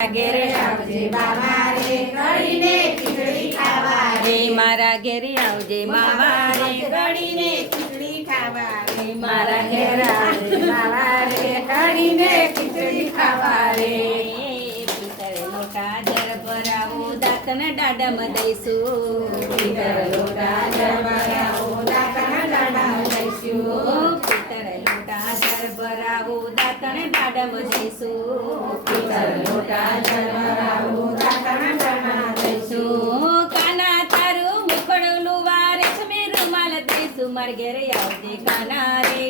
ઘેરે આવજે બાબા રે કરીને ખીચડી ખાવા રે રે મારા ઘેરે આવજે મામા રે ઘડીને ખીચડી ખાવા રે મારા ઘેર આવજે બાબા રે કરીને ખીચડી ખાવા રે પિતળ લોટા જર ભરાવું દાંતના દઈશું. ભરાવું દઈશું લઈશું શું કાના તારું મુખડું લુવારે છમે રૂમાલ દઈશું માર ઘેરે આવજે કાના રે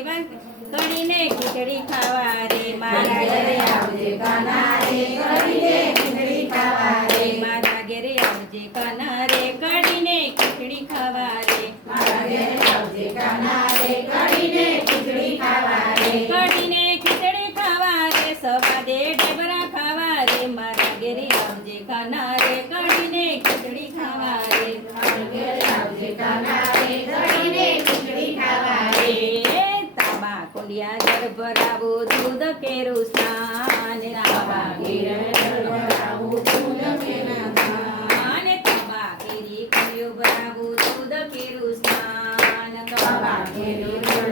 કડીને ખીચડી ખાવા રે મારા ઘરે આવજે કાના રે કરીને ખીચડી ખાવા રે મારા ઘેરે આવજે કાના રે કડીને ખીચડી ખાવા રે મારા ઘરે આવજે કાના રે કરીને ખીચડી ખાવા રે કડીને ખીચડી ખાવા રે સવાદે ઢેબરા ખાવા રે મારા ખાના ખીચડી ખાવા રે મારા ઘરે આવજે કાના રે કરીને ખીચડી ખાવા રે તાબા કોલિયા ઘર ભરાવું દૂધ, કેરું સ્નાન બાબા ઘેર ભરાવું દૂધ કેના થાન. અને તાબા કેરી કોલિયો ભરાવું દૂધ કેરું સ્નાન બાબા ઘેર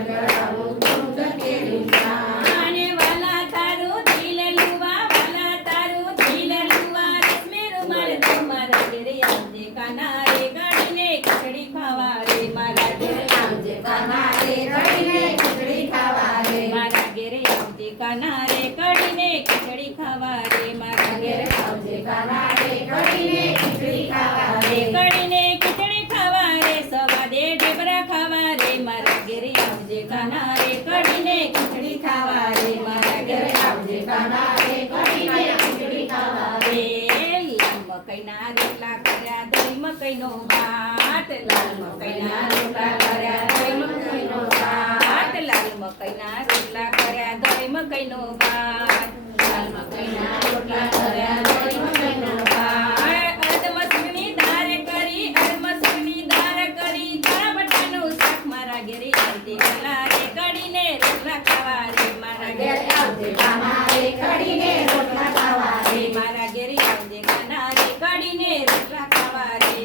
ભરાવું દૂધ કેનું થાન. અને વાલા તારું દિલ લુવા વાલા તારું દિલ લુવા રેશમી રૂમાલ તો મારા ઘરે આવજે કાના રે ગાડીને ખીચડી ખાવા રે મારા ઘરે આવજે કાના રે કરીને ખીચડી ખાવા રે મારા ઘરે આવજે કાના રે કડીને ખીચડી ખાવા રે મારા ઘેર આવજે કાના રે કરીને ખીચડી ખાવા રે કડીને ખીચડી ખાવા રે સવાદે ઢેબરા ખાવા રે મારા ઘેર આવજે કાના રે કડીને ખીચડી ખાવા રે મારા ઘેર આવજે કાના રે કરીને ખીચડી ખાવા રે મકઈના રોટલા કર્યા, દહીં મકઈનો ભાત, લાલ મકઈના રોટલા મકઈના રોટલા કર્યા દઈ મકઈનો ભાત. દાલ મકઈના રોટલા કર્યા દઈ મકઈનો ભાત. મારા ઘેરે આવતી કલા ખાવા રે મારા મારા ઘેરે આવતી કલા ખાવા રે